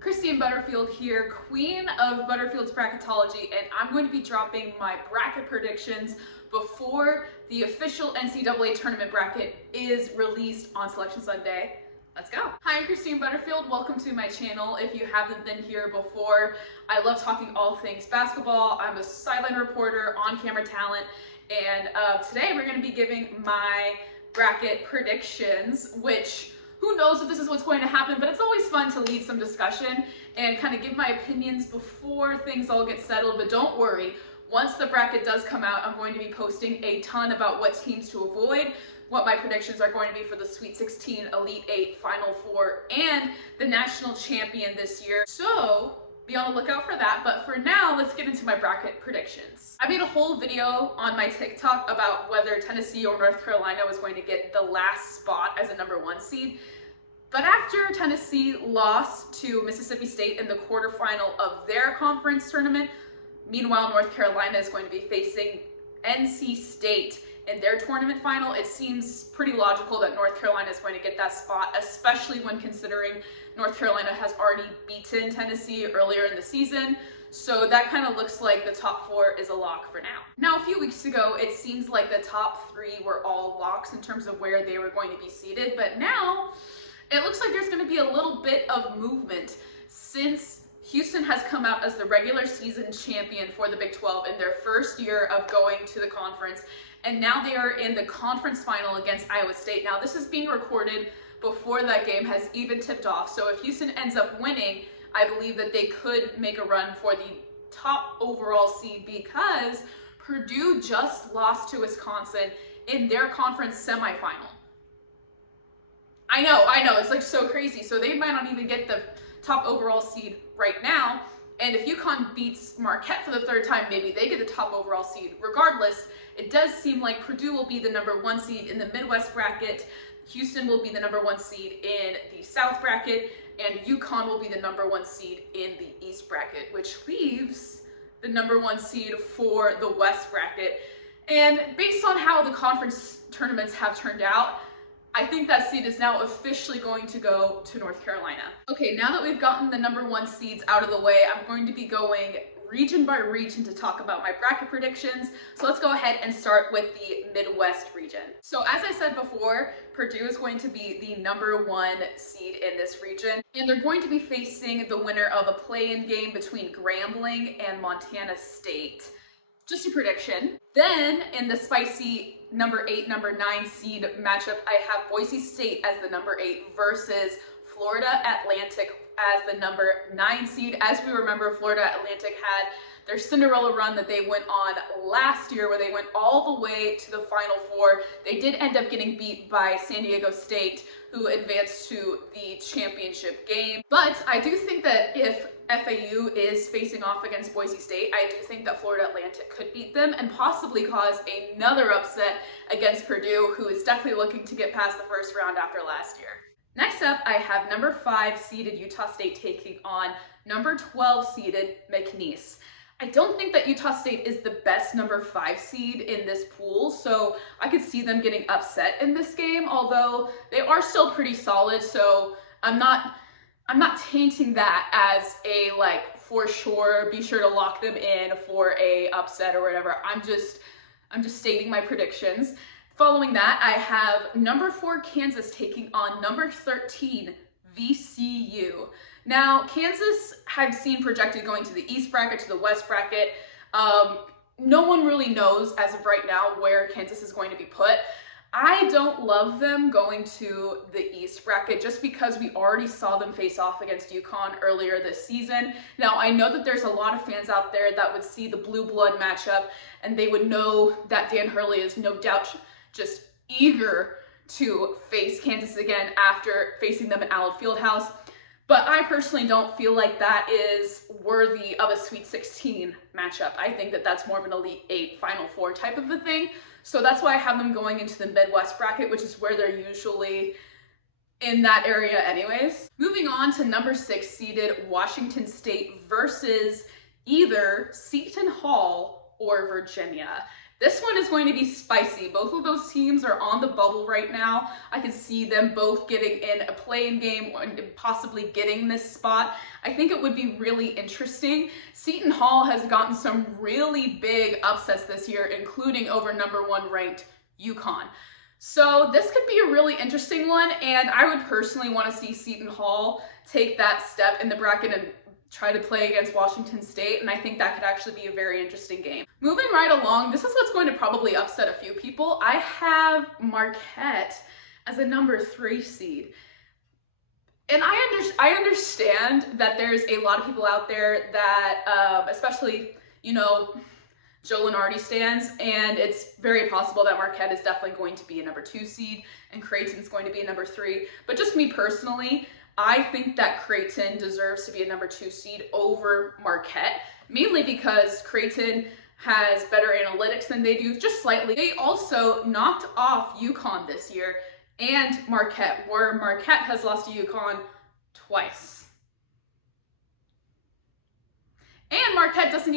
Christine Butterfield here, queen of Butterfield's bracketology, and I'm going to be dropping my bracket predictions before the official NCAA tournament bracket is released on Selection Sunday. Let's go. Hi, I'm Christine Butterfield. Welcome to my channel. If you haven't been here before, I love talking all things basketball. I'm a sideline reporter, on-camera talent, and today we're going to be giving my bracket predictions, which who knows if this is what's going to happen, but it's always fun to lead some discussion and kind of give my opinions before things all get settled. But don't worry, once the bracket does come out, I'm going to be posting a ton about what teams to avoid, what my predictions are going to be for the Sweet 16, Elite 8, Final Four, and the national champion this year. So be on the lookout for that. But for now, let's get into my bracket predictions. I made a whole video on my TikTok about whether Tennessee or North Carolina was going to get the last spot as a #1 seed. But after Tennessee lost to Mississippi State in the quarterfinal of their conference tournament, meanwhile, North Carolina is going to be facing NC State in their tournament final, it seems pretty logical that North Carolina is going to get that spot, especially when considering North Carolina has already beaten Tennessee earlier in the season. So that kind of looks like the top 4 is a lock for now. Now, a few weeks ago, it seems like the top 3 were all locks in terms of where they were going to be seated, but now it looks like there's going to be a little bit of movement since Houston has come out as the regular season champion for the Big 12 in their first year of going to the conference. And now they are in the conference final against Iowa State. Now, this is being recorded before that game has even tipped off. So if Houston ends up winning, I believe that they could make a run for the top overall seed because Purdue just lost to Wisconsin in their conference semifinal. I know, it's like so crazy. So they might not even get the top overall seed right now. And if UConn beats Marquette for the 3rd time, maybe they get the top overall seed. Regardless, it does seem like Purdue will be the #1 seed in the Midwest bracket. Houston will be the #1 seed in the South bracket, and UConn will be the #1 seed in the East bracket, which leaves the #1 seed for the West bracket. And based on how the conference tournaments have turned out, I think that seed is now officially going to go to North Carolina. Okay, now that we've gotten the #1 seeds out of the way, I'm going to be going region by region to talk about my bracket predictions. So let's go ahead and start with the Midwest region. So as I said before, Purdue is going to be the #1 seed in this region, and they're going to be facing the winner of a play-in game between Grambling and Montana State. Just a prediction. Then in the spicy #8, #9 seed matchup, I have Boise State as the #8 versus Florida Atlantic as the #9 seed. As we remember, Florida Atlantic had their Cinderella run that they went on last year where they went all the way to the Final Four. They did end up getting beat by San Diego State, who advanced to the championship game. But I do think that if FAU is facing off against Boise State, I do think that Florida Atlantic could beat them and possibly cause another upset against Purdue, who is definitely looking to get past the first round after last year. Next up, I have #5 seeded Utah State taking on #12 seeded McNeese. I don't think that Utah State is the best #5 seed in this pool, so I could see them getting upset in this game, although they are still pretty solid, so I'm not tainting that as a for sure, be sure to lock them in for a upset or whatever. I'm just stating my predictions. Following that, I have #4 Kansas taking on #13 VCU. Now, Kansas I've seen projected going to the East bracket, to the West bracket. No one really knows as of right now where Kansas is going to be put. I don't love them going to the East bracket just because we already saw them face off against UConn earlier this season. Now, I know that there's a lot of fans out there that would see the blue blood matchup and they would know that Dan Hurley is no doubt just eager to face Kansas again after facing them at Allen Fieldhouse. But I personally don't feel like that is worthy of a Sweet 16 matchup. I think that that's more of an Elite 8, Final Four type of a thing. So that's why I have them going into the Midwest bracket, which is where they're usually in that area anyways. Moving on to #6 seeded Washington State versus either Seton Hall or Virginia. This one is going to be spicy. Both of those teams are on the bubble right now. I can see them both getting in a play-in game and possibly getting this spot. I think it would be really interesting. Seton Hall has gotten some really big upsets this year, including over #1 ranked UConn. So this could be a really interesting one, and I would personally want to see Seton Hall take that step in the bracket and try to play against Washington State, and I think that could actually be a very interesting game. Moving right along, this is what's going to probably upset a few people. I have Marquette as a #3 seed. And I understand that there's a lot of people out there that, especially, you know, Joe Lenardi stands, and it's very possible that Marquette is definitely going to be a #2 seed and Creighton's going to be a #3. But just me personally, I think that Creighton deserves to be a #2 seed over Marquette, mainly because Creighton has better analytics than they do, just slightly. They also knocked off UConn this year and Marquette, where Marquette has lost to UConn twice. And Marquette didn't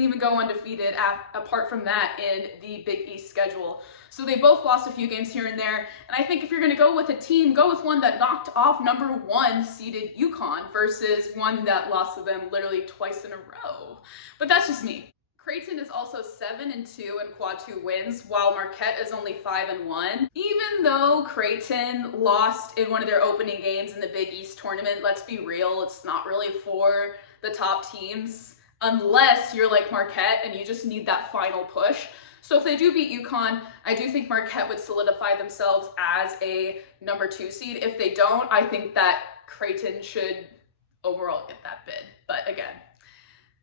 even go undefeated apart from that in the Big East schedule. So they both lost a few games here and there. And I think if you're going to go with a team, go with one that knocked off #1 seeded UConn versus one that lost to them literally twice in a row. But that's just me. Creighton is also 7-2 in quad 2 wins, while Marquette is only 5-1. Even though Creighton lost in one of their opening games in the Big East tournament, let's be real, it's not really for the top teams unless you're like Marquette and you just need that final push. So if they do beat UConn, I do think Marquette would solidify themselves as a #2 seed. If they don't, I think that Creighton should overall get that bid. But again,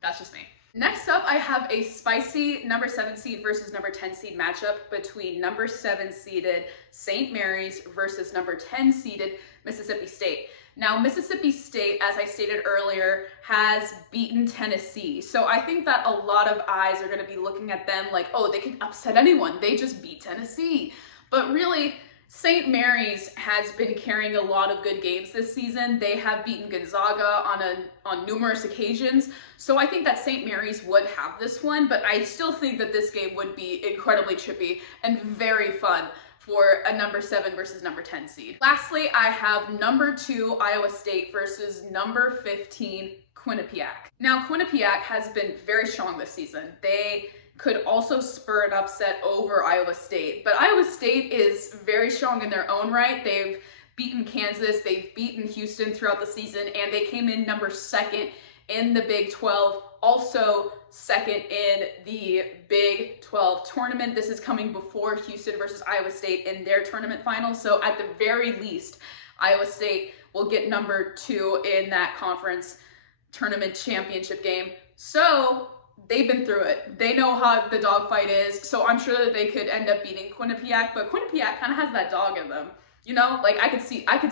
that's just me. Next up, I have a spicy #7 seed versus #10 seed matchup between #7 seeded St. Mary's versus #10 seeded Mississippi State. Now, Mississippi State, as I stated earlier, has beaten Tennessee. So I think that a lot of eyes are going to be looking at them like, oh, they can upset anyone. They just beat Tennessee. But really, St. Mary's has been carrying a lot of good games this season. They have beaten Gonzaga on numerous occasions. So I think that St. Mary's would have this one, but I still think that this game would be incredibly chippy and very fun for a #7 versus #10 seed. Lastly, I have #2 Iowa State versus #15 Quinnipiac. Now, Quinnipiac has been very strong this season. They could also spur an upset over Iowa State, but Iowa State is very strong in their own right. They've beaten Kansas, they've beaten Houston throughout the season, and they came in #2 in the Big 12, also second in the Big 12 tournament. This is coming before Houston versus Iowa State in their tournament final. So at the very least, Iowa State will get #2 in that conference tournament championship game. So they've been through it. They know how the dogfight is. So I'm sure that they could end up beating Quinnipiac, but Quinnipiac kind of has that dog in them. You know, like I could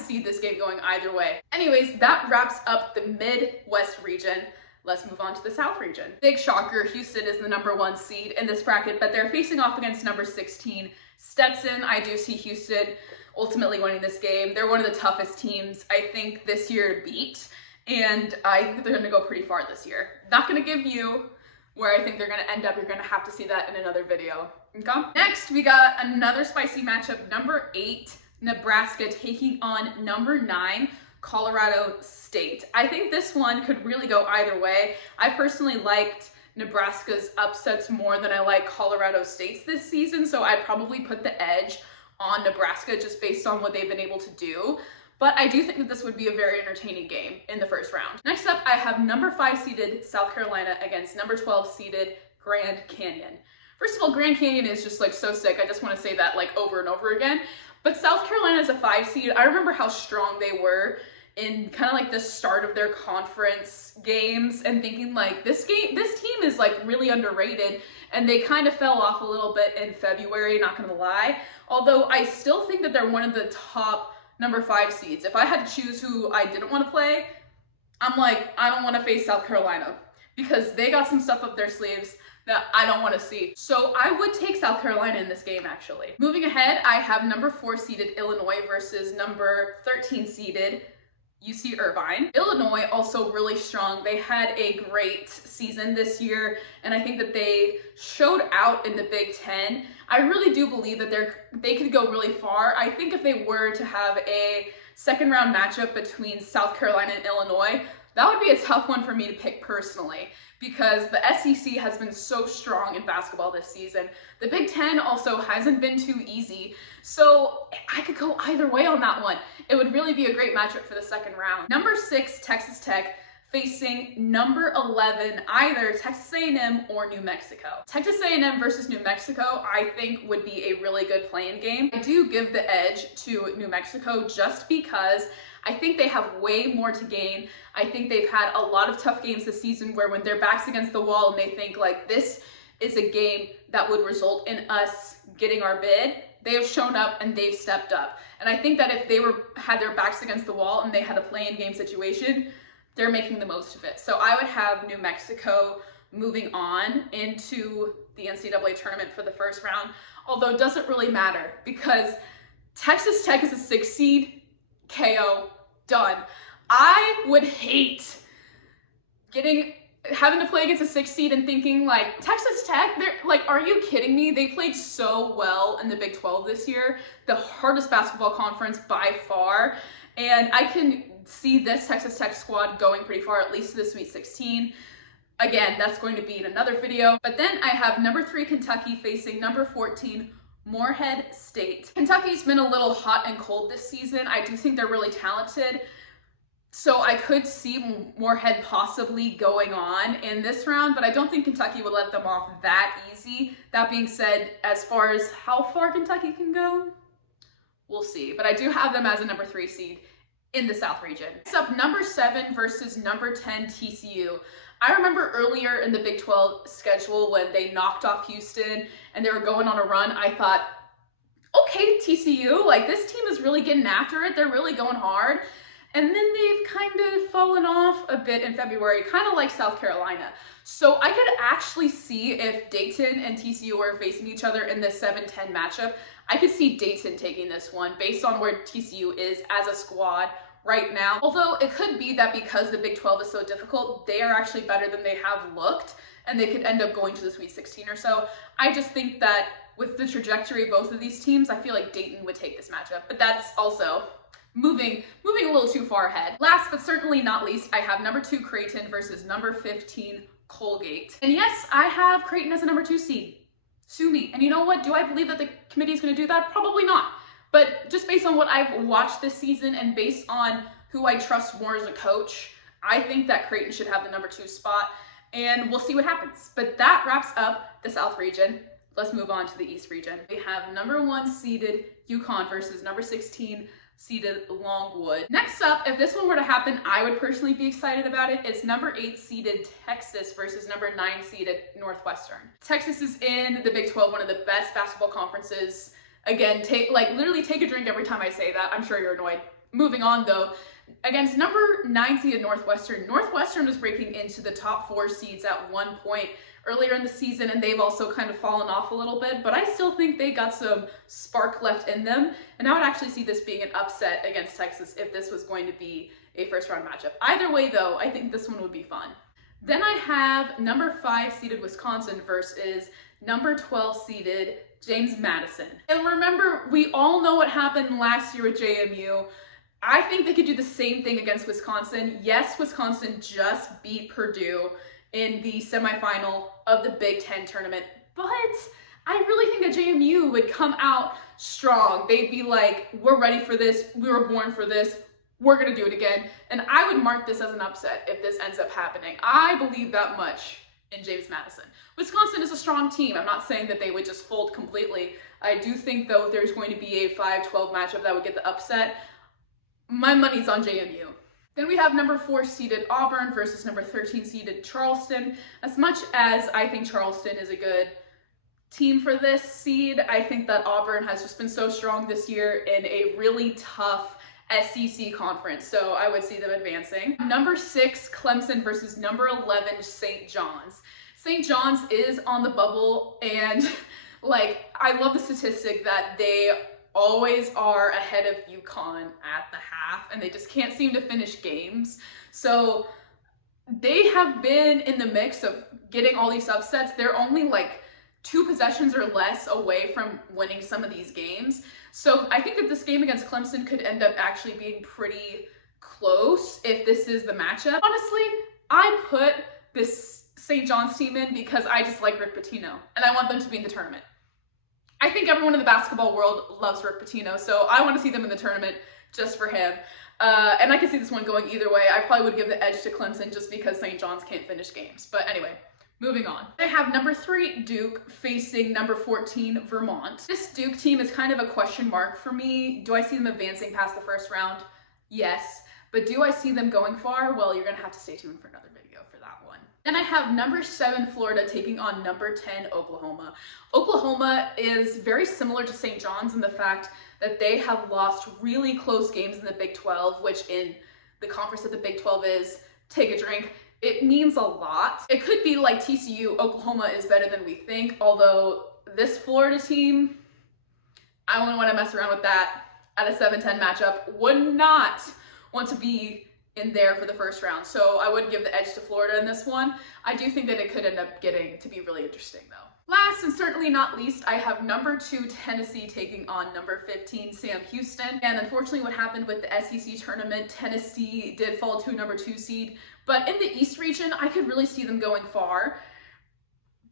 see this game going either way. Anyways, that wraps up the Midwest region. Let's move on to the South region. Big shocker, Houston is the #1 seed in this bracket, but they're facing off against #16 Stetson. I do see Houston ultimately winning this game. They're one of the toughest teams, I think, this year to beat, and I think they're gonna go pretty far this year. Not gonna give you where I think they're gonna end up. You're gonna have to see that in another video, okay? Next, we got another spicy matchup, #8, Nebraska taking on #9, Colorado State. I think this one could really go either way. I personally liked Nebraska's upsets more than I like Colorado State's this season, so I'd probably put the edge on Nebraska just based on what they've been able to do. But I do think that this would be a very entertaining game in the first round. Next up, I have #5 seeded South Carolina against #12 seeded Grand Canyon. First of all, Grand Canyon is just like so sick. I just want to say that like over and over again. But South Carolina is a 5 seed. I remember how strong they were in kind of like the start of their conference games and thinking like this team is like really underrated, and they kind of fell off a little bit in February, not gonna lie. Although I still think that they're one of the top #5 seeds. If I had to choose who I didn't want to play, I'm like, I don't want to face South Carolina because they got some stuff up their sleeves that I don't want to see. So I would take South Carolina in this game, actually. Moving ahead, I have #4 seeded Illinois versus #13 seeded UC Irvine. Illinois also really strong. They had a great season this year, and I think that they showed out in the Big Ten. I really do believe that they could go really far. I think if they were to have a second round matchup between South Carolina and Illinois, that would be a tough one for me to pick personally, because the SEC has been so strong in basketball this season. The Big Ten also hasn't been too easy, so I could go either way on that one. It would really be a great matchup for the second round. Number 6, Texas Tech facing number 11, either Texas A&M or New Mexico. Texas A&M versus New Mexico, I think, would be a really good playing game. I do give the edge to New Mexico just because I think they have way more to gain. I think they've had a lot of tough games this season where when their back's against the wall and they think like this is a game that would result in us getting our bid, they have shown up and they've stepped up. And I think that if they had their backs against the wall and they had a play-in game situation, they're making the most of it. So I would have New Mexico moving on into the NCAA tournament for the first round, although it doesn't really matter because Texas Tech is a 6 seed, KO, done. I would hate having to play against a 6 seed and thinking like, Texas Tech, they're like, are you kidding me? They played so well in the Big 12 this year, the hardest basketball conference by far. And I can see this Texas Tech squad going pretty far, at least to the Sweet 16. Again, that's going to be in another video. But then I have number 3 Kentucky facing number 14 Morehead State. Kentucky's been a little hot and cold this season. I do think they're really talented. So I could see Morehead possibly going on in this round, but I don't think Kentucky would let them off that easy. That being said, as far as how far Kentucky can go, we'll see. But I do have them as a number 3 seed in the South region. Next up, number 7 versus number 10 TCU. I remember earlier in the Big 12 schedule when they knocked off Houston and they were going on a run, I thought, okay, TCU, like this team is really getting after it. They're really going hard. And then they've kind of fallen off a bit in February, kind of like South Carolina. So I could actually see if Dayton and TCU are facing each other in this 7-10 matchup, I could see Dayton taking this one based on where TCU is as a squad right now. Although it could be that because the Big 12 is so difficult, they are actually better than they have looked, and they could end up going to the Sweet 16 or so. I just think that with the trajectory of both of these teams, I feel like Dayton would take this matchup, but that's also moving a little too far ahead. Last but certainly not least, I have number 2 Creighton versus number 15 Colgate. And yes, I have Creighton as a number 2 seed. Sue me. And you know what? Do I believe that the committee is going to do that? Probably not. But just based on what I've watched this season and based on who I trust more as a coach, I think that Creighton should have the number 2 spot, and we'll see what happens. But that wraps up the South region. Let's move on to the East region. We have number 1 seeded UConn versus number 16 seeded Longwood. Next up, if this one were to happen, I would personally be excited about it. It's number 8 seeded Texas versus number 9 seeded Northwestern. Texas is in the Big 12, one of the best basketball conferences. Again, literally take a drink every time I say that. I'm sure you're annoyed. Moving on though, against number 9 seeded Northwestern. Northwestern was breaking into the top 4 seeds at one point earlier in the season, and they've also kind of fallen off a little bit, but I still think they got some spark left in them, and I would actually see this being an upset against Texas if this was going to be a first round matchup. Either way though, I think this one would be fun. Then I have number 5 seeded Wisconsin versus number 12 seeded James Madison. And remember, we all know what happened last year with JMU. I think they could do the same thing against Wisconsin. Yes, Wisconsin just beat Purdue in the semifinal of the Big Ten tournament, but I really think that JMU would come out strong. They'd be like, we're ready for this, we were born for this, we're gonna do it again. And I would mark this as an upset if this ends up happening. I believe that much in James Madison. Wisconsin is a strong team. I'm not saying that they would just fold completely. I do think though if there's going to be a 5-12 matchup that would get the upset, my money's on JMU. Then we have number 4 seeded Auburn versus number 13 seeded Charleston. As much as I think Charleston is a good team for this seed, I think that Auburn has just been so strong this year in a really tough SEC conference, so I would see them advancing. Number 6 Clemson versus number 11 St. John's. St. John's is on the bubble, and like I love the statistic that they always are ahead of UConn at the half, and they just can't seem to finish games. So they have been in the mix of getting all these upsets. They're only like 2 possessions or less away from winning some of these games. So I think that this game against Clemson could end up actually being pretty close if this is the matchup. Honestly, I put this St. John's team in because I just like Rick Pitino and I want them to be in the tournament. I think everyone in the basketball world loves Rick Pitino, so I want to see them in the tournament just for him. And I can see this one going either way. I probably would give the edge to Clemson just because St. John's can't finish games. But anyway, moving on. I have number 3 Duke facing number 14 Vermont. This Duke team is kind of a question mark for me. Do I see them advancing past the first round? Yes. But do I see them going far? Well, you're going to have to stay tuned for another video for that one. Then I have number 7 Florida taking on number 10 Oklahoma. Oklahoma is very similar to St. John's in the fact that they have lost really close games in the Big 12, which in the conference that the Big 12 is, take a drink, it means a lot. It could be like TCU, Oklahoma is better than we think, although this Florida team, I wouldn't want to mess around with that at a 7-10 matchup. Would not want to be in there for the first round. So I would give the edge to Florida in this one. I do think that it could end up getting to be really interesting though. Last and certainly not least, I have number 2 Tennessee taking on number 15 Sam Houston. And unfortunately what happened with the SEC tournament, Tennessee did fall to a number 2 seed. But in the East region, I could really see them going far.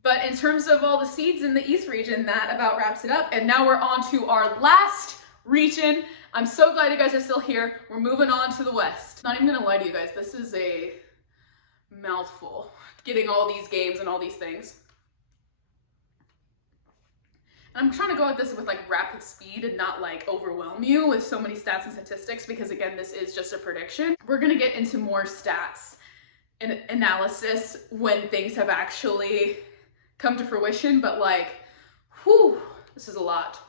But in terms of all the seeds in the East region, that about wraps it up. And now we're on to our last region. I'm so glad you guys are still here. We're moving on to the West. Not even gonna lie to you guys, this is a mouthful, getting all these games and all these things. And I'm trying to go at this with like rapid speed and not like overwhelm you with so many stats and statistics because again, this is just a prediction. We're gonna get into more stats and analysis when things have actually come to fruition, but like, whew, this is a lot.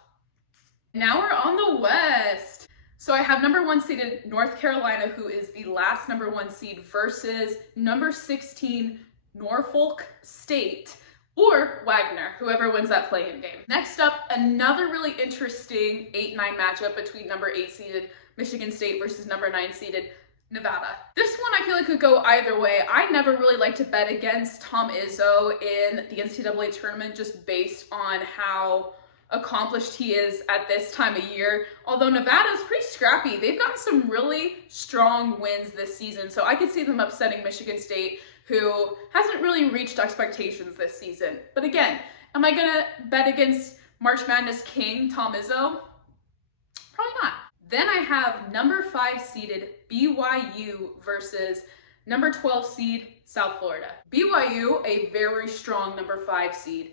Now we're on the West. So I have number 1 seeded North Carolina, who is the last number 1 seed, versus number 16 Norfolk State, or Wagner, whoever wins that play-in game. Next up, another really interesting 8-9 matchup between number 8 seeded Michigan State versus number 9 seeded Nevada. This one I feel like could go either way. I never really like to bet against Tom Izzo in the NCAA tournament just based on how accomplished he is at this time of year. Although Nevada is pretty scrappy. They've gotten some really strong wins this season. So I could see them upsetting Michigan State, who hasn't really reached expectations this season. But again, am I gonna bet against March Madness King, Tom Izzo? Probably not. Then I have number 5 seeded BYU versus number 12 seed South Florida. BYU, a very strong number 5 seed.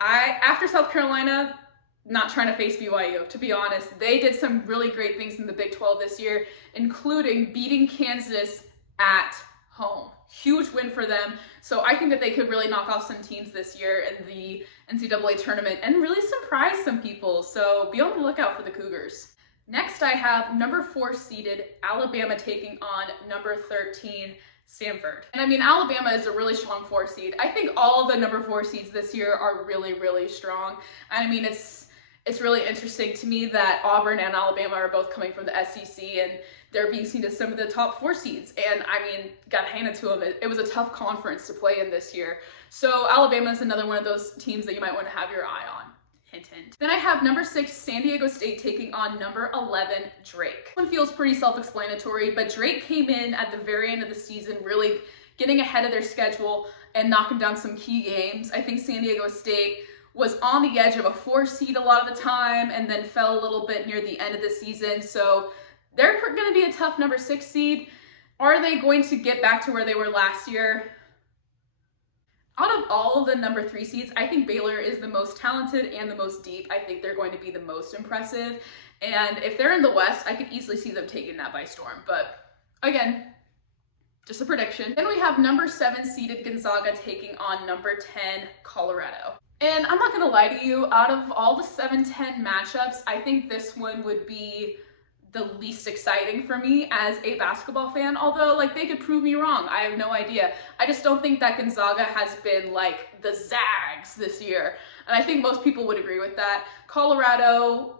After South Carolina, not trying to face BYU, to be honest. They did some really great things in the Big 12 this year, including beating Kansas at home. Huge win for them. So I think that they could really knock off some teams this year in the NCAA tournament and really surprise some people. So be on the lookout for the Cougars. Next, I have number 4 seeded Alabama taking on number 13 Samford. And I mean, Alabama is a really strong 4 seed. I think all the number 4 seeds this year are really, really strong. I mean, it's really interesting to me that Auburn and Alabama are both coming from the SEC and they're being seen as some of the top 4 seeds. And I mean, gotta hand it to them. It was a tough conference to play in this year. So Alabama is another one of those teams that you might want to have your eye on. Hint, hint. Then I have number 6 San Diego State taking on number 11 Drake. This one feels pretty self-explanatory, but Drake came in at the very end of the season really getting ahead of their schedule and knocking down some key games. I think San Diego State was on the edge of a 4 seed a lot of the time and then fell a little bit near the end of the season. So they're going to be a tough number 6 seed. Are they going to get back to where they were last year? Out of all of the number 3 seeds, I think Baylor is the most talented and the most deep. I think they're going to be the most impressive. And if they're in the West, I could easily see them taking that by storm. But again, just a prediction. Then we have number 7 seeded Gonzaga taking on number 10 Colorado. And I'm not gonna lie to you, out of all the 7-10 matchups, I think this one would be the least exciting for me as a basketball fan, although like they could prove me wrong. I have no idea. I just don't think that Gonzaga has been like the Zags this year. And I think most people would agree with that. Colorado,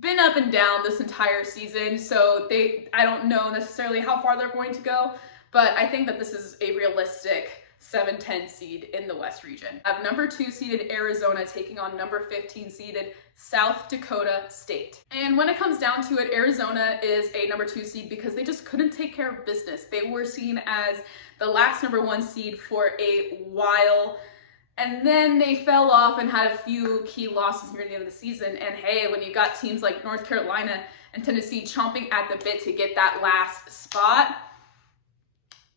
been up and down this entire season, so I don't know necessarily how far they're going to go, but I think that this is a realistic 7-10 seed in the West region. I have number 2 seeded Arizona taking on number 15 seeded South Dakota State. And when it comes down to it, Arizona is a number 2 seed because they just couldn't take care of business. They were seen as the last number 1 seed for a while, and then they fell off and had a few key losses near the end of the season. And hey, when you got teams like North Carolina and Tennessee chomping at the bit to get that last spot,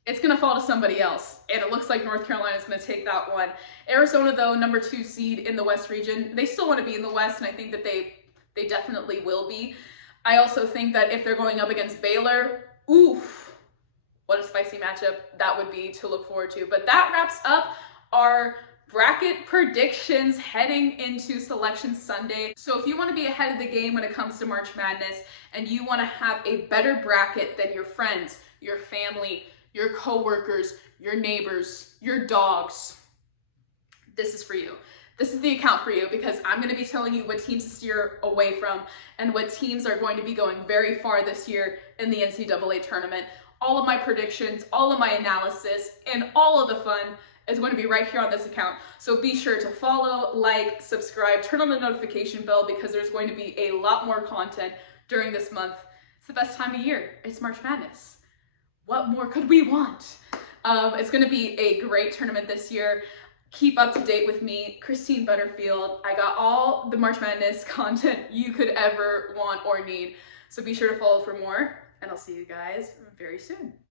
it's going to fall to somebody else. And it looks like North Carolina is going to take that one. Arizona, though, number 2 seed in the West region, they still want to be in the West, and I think that they definitely will be. I also think that if they're going up against Baylor, oof, what a spicy matchup that would be to look forward to. But that wraps up our bracket predictions heading into Selection Sunday. So if you want to be ahead of the game when it comes to March Madness and you want to have a better bracket than your friends, your family, your coworkers, your neighbors, your dogs, this is for you. This is the account for you, because I'm going to be telling you what teams to steer away from and what teams are going to be going very far this year in the NCAA tournament. All of my predictions, all of my analysis, and all of the fun is going to be right here on this account. So be sure to follow, like, subscribe, turn on the notification bell, because there's going to be a lot more content during this month. It's the best time of year. It's March Madness. What more could we want? It's going to be a great tournament this year. Keep up to date with me, Christine Butterfield. I got all the March Madness content you could ever want or need. So be sure to follow for more, and I'll see you guys very soon.